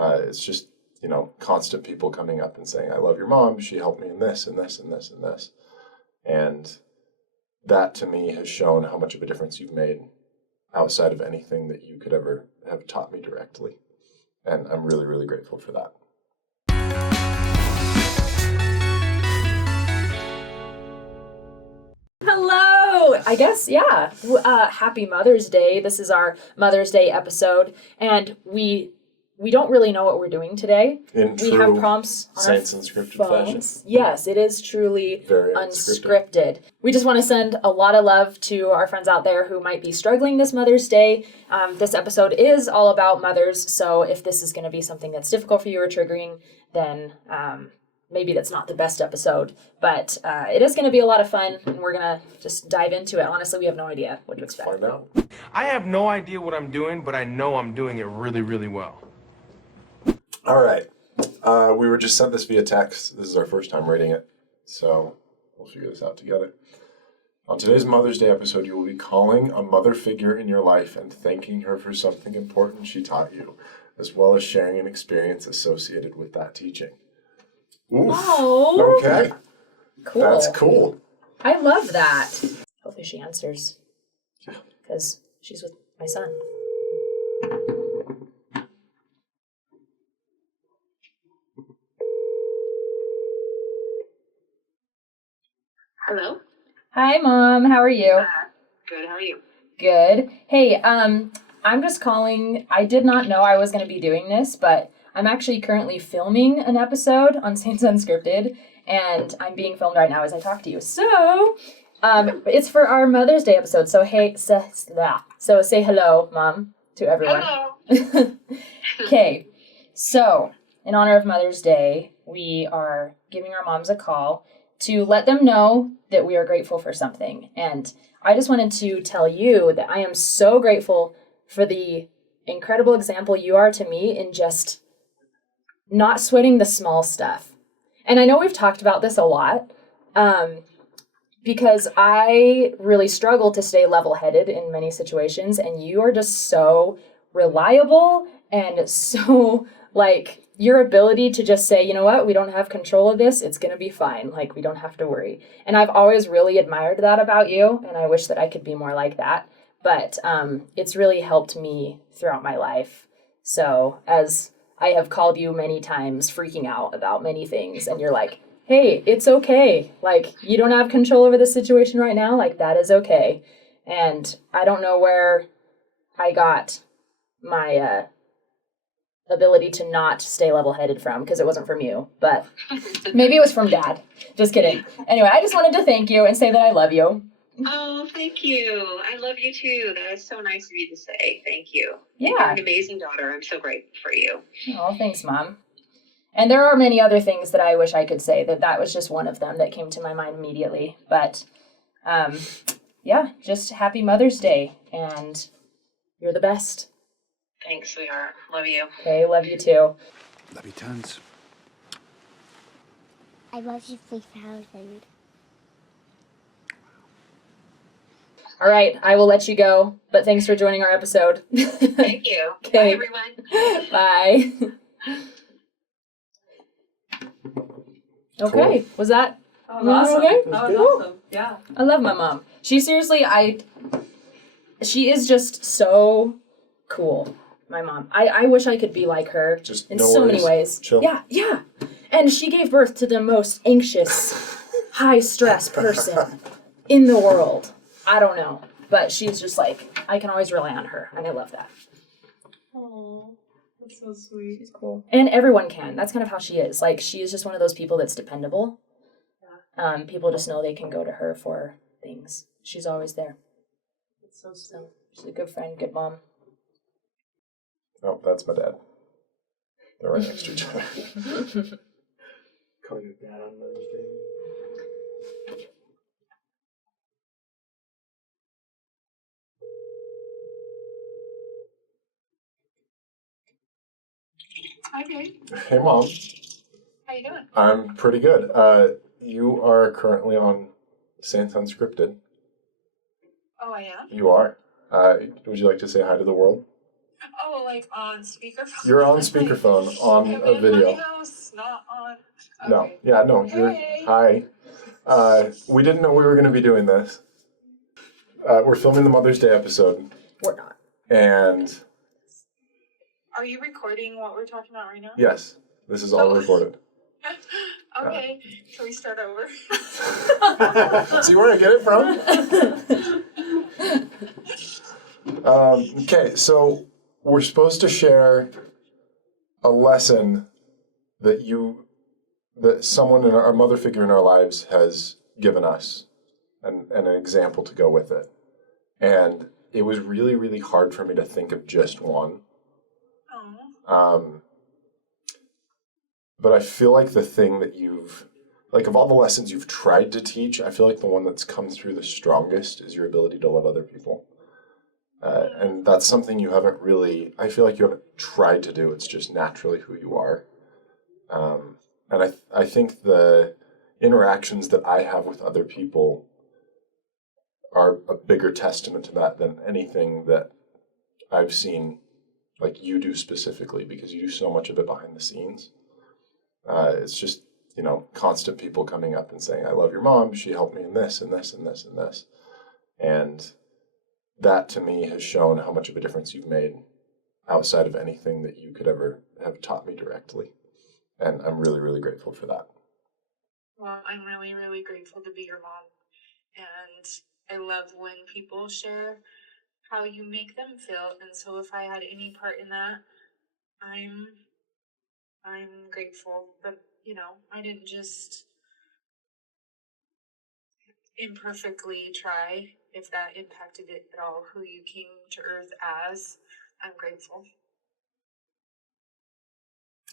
It's just, constant people coming up and saying, I love your mom. She helped me in this and this and this and this. And that to me has shown how much of a difference you've made outside of anything that you could ever have taught me directly. And I'm really, really grateful for that. Hello! I guess, yeah. Happy Mother's Day. This is our Mother's Day episode. And we don't really know what we're doing today. We have prompts on Saints our Unscripted phones. fashion. Yes, it is truly Very unscripted. We just want to send a lot of love to our friends out there who might be struggling this Mother's Day. This episode is all about mothers, so if this is going to be something that's difficult for you or triggering, then maybe that's not the best episode. But it is going to be a lot of fun, and we're going to just dive into it. Honestly, we have no idea what to expect. Find out. I have no idea what I'm doing, but I know I'm doing it really, really well. All right. We were just sent this via text. This is our first time reading it, so we'll figure this out together. On today's Mother's Day episode, you will be calling a mother figure in your life and thanking her for something important she taught you, as well as sharing an experience associated with that teaching. Oof. Oh. Okay. Cool. That's cool. I love that. Hopefully she answers. Yeah. Because she's with my son. Hello? Hi, Mom. How are you? Good, how are you? Good. Hey, I'm just calling. I did not know I was going to be doing this, but I'm actually currently filming an episode on Saints Unscripted, and I'm being filmed right now as I talk to you. So, it's for our Mother's Day episode. So, hey, so say hello, Mom, to everyone. Hello. Okay, so in honor of Mother's Day, we are giving our moms a call to let them know that we are grateful for something. And I just wanted to tell you that I am so grateful for the incredible example you are to me in just not sweating the small stuff. And I know we've talked about this a lot, because I really struggle to stay level-headed in many situations, and you are just so reliable and so, your ability to just say, you know what, we don't have control of this, it's going to be fine, we don't have to worry. And I've always really admired that about you, and I wish that I could be more like that. But it's really helped me throughout my life. So as I have called you many times freaking out about many things, and you're like, hey, it's okay. You don't have control over the situation right now. That is okay. And I don't know where I got my ability to not stay level-headed from, because it wasn't from you, but maybe it was from Dad. Just kidding. Anyway, I just wanted to thank you and say that I love you. Oh, thank you. I love you too. That is so nice of you to say. Thank you. Yeah. You're an amazing daughter. I'm so grateful for you. Oh, thanks, Mom. And there are many other things that I wish I could say. That was just one of them that came to my mind immediately. But, yeah, just happy Mother's Day, and you're the best. Thanks, sweetheart. Love you. Okay, love you too. Love you tons. I love you 3,000. All right, I will let you go, but thanks for joining our episode. Thank you. Okay. Bye, everyone. Bye. Okay, Cool. was that? That was awesome. Okay? That was awesome. Yeah. I love my mom. She seriously, she is just so cool, my mom. I wish I could be like her Just in no so many worries. ways. Chill. Yeah. And she gave birth to the most anxious, high-stress person in the world. I don't know, but she's just I can always rely on her, and I love that. Oh, that's so sweet. She's cool. And everyone can. That's kind of how she is. She is just one of those people that's dependable. Yeah. People just know they can go to her for things. She's always there. That's so sweet. So she's a good friend, good mom. Oh, that's my dad. They're right next to each other. Call your dad on Mother's Day. Hi, babe. Hey, Mom. How you doing? I'm pretty good. You are currently on Saints Unscripted. Oh, I am? You are. Would you like to say hi to the world? Oh, like on speakerphone? You're on speakerphone on I'm a in video. my house, not on. No, Okay. yeah, no, you're, Hey. hi. We didn't know we were going to be doing this. We're filming the Mother's Day episode, We're not. and Are you recording what we're talking about right now? yes, this is all recorded. Okay, can we start over? See where I get it from? Okay, so we're supposed to share a lesson that someone in our mother figure in our lives has given us, and an example to go with it. And it was really, really hard for me to think of just one. Oh. But I feel like the thing that of all the lessons you've tried to teach, I feel like the one that's come through the strongest is your ability to love other people. And that's something you haven't really, I feel like you haven't tried to do. It's just naturally who you are. And I think the interactions that I have with other people are a bigger testament to that than anything that I've seen like you do specifically, because you do so much of it behind the scenes. It's just, constant people coming up and saying, I love your mom. She helped me in this and this and this and this. And that to me has shown how much of a difference you've made outside of anything that you could ever have taught me directly. And I'm really, really grateful for that. Well, I'm really, really grateful to be your mom. And I love when people share how you make them feel. And so if I had any part in that, I'm grateful. But, I didn't just imperfectly try. If that impacted it at all, who you came to earth as, I'm grateful.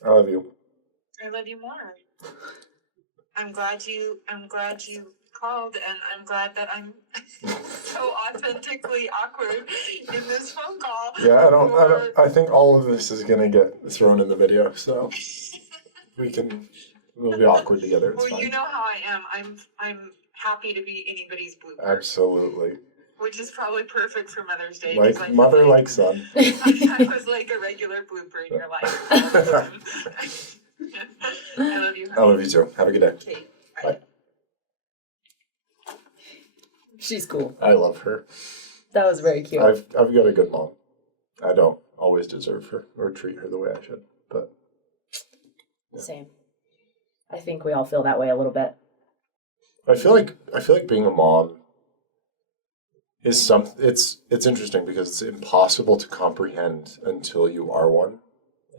I love you. I love you more. I'm glad you called, and I'm glad that I'm so authentically awkward in this phone call. Yeah, I think all of this is gonna get thrown in the video, so we'll be awkward together. It's well, fine. You know how I am. I'm happy to be anybody's blooper. Absolutely. Which is probably perfect for Mother's Day. Like mother, like son. I was like a regular blooper in your life. I love you. I love you too. Have a good day. Okay. Bye. She's cool. I love her. That was very cute. I've got a good mom. I don't always deserve her or treat her the way I should, but yeah. Same. I think we all feel that way a little bit. I feel like being a mom is it's interesting because it's impossible to comprehend until you are one,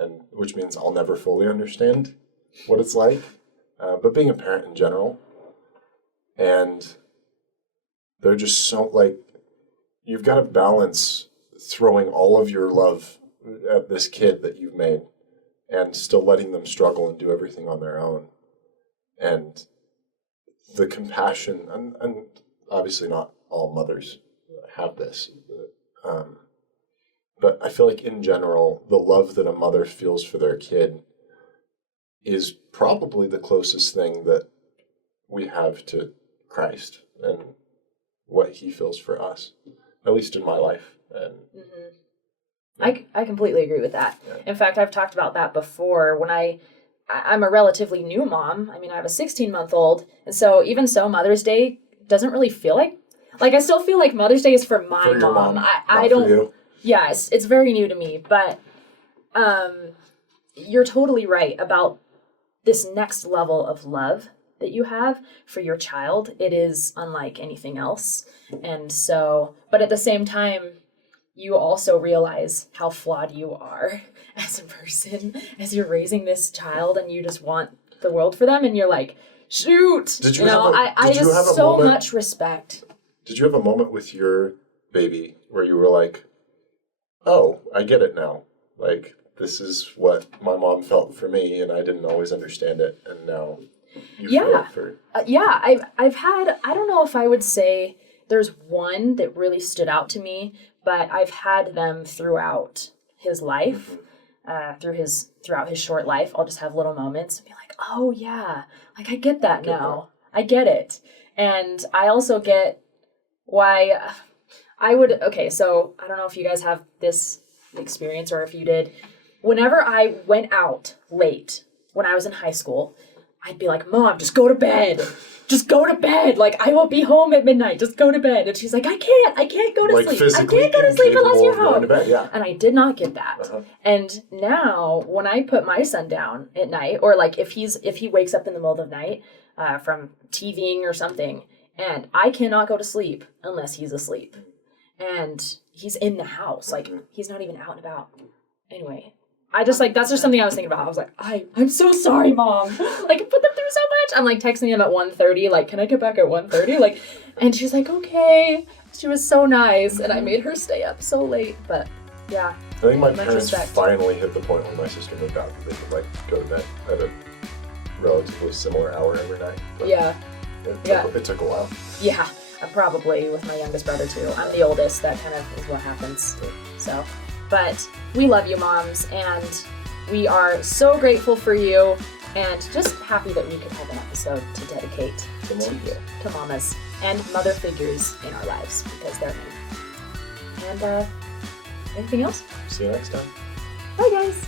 and which means I'll never fully understand what it's like. But being a parent in general, and they're just so you've got to balance throwing all of your love at this kid that you've made and still letting them struggle and do everything on their own. And the compassion, and obviously not all mothers have this, but I feel like in general, the love that a mother feels for their kid is probably the closest thing that we have to Christ and what he feels for us, at least in my life. And I completely agree with that. Yeah. In fact, I've talked about that before when I'm a relatively new mom. I mean, I have a 16-month-old. And so even so, Mother's Day doesn't really feel like I still feel like Mother's Day is for my for your mom. I don't, for you. Yeah, it's very new to me, but you're totally right about this next level of love that you have for your child. It is unlike anything else. And so, but at the same time, you also realize how flawed you are as a person, as you're raising this child and you just want the world for them. And you're like, shoot, I just so much respect. Did you have a moment with your baby where you were like, oh, I get it now. Like, this is what my mom felt for me and I didn't always understand it. And now you feel it for... I've had, I don't know if I would say there's one that really stood out to me, but I've had them throughout his life, throughout his short life. I'll just have little moments and be like, oh yeah, like I get that now. I get it. And I also get why so I don't know if you guys have this experience or if you did. Whenever I went out late when I was in high school, I'd be like, Mom, just go to bed. Just go to bed. Like, I will be home at midnight. Just go to bed. And she's like, I can't go to Like sleep. I physically can't go to sleep unless incapable you're of going home. to bed, yeah. And I did not get that. Uh-huh. And now when I put my son down at night, or like if he wakes up in the middle of the night from TVing or something, and I cannot go to sleep unless he's asleep. And he's in the house. Like, he's not even out and about. Anyway, I just like, that's just something I was thinking about. I was like, I'm so sorry, Mom. Like, I put them through so much. I'm like texting him at 1:30, like, can I get back at 1:30? Like, and she's like, okay. She was so nice. And I made her stay up so late. But yeah. I think my Much parents respect. finally hit the point when my sister moved out that they could like go to bed at a relatively similar hour every night. But Yeah. it took a while. Yeah. Probably with my youngest brother too. I'm the oldest. That kind of is what happens. So, but we love you, moms, and we are so grateful for you, and just happy that we could have an episode to dedicate to you, to mamas and mother figures in our lives, because they're many. And anything else? See you next time. Bye, guys.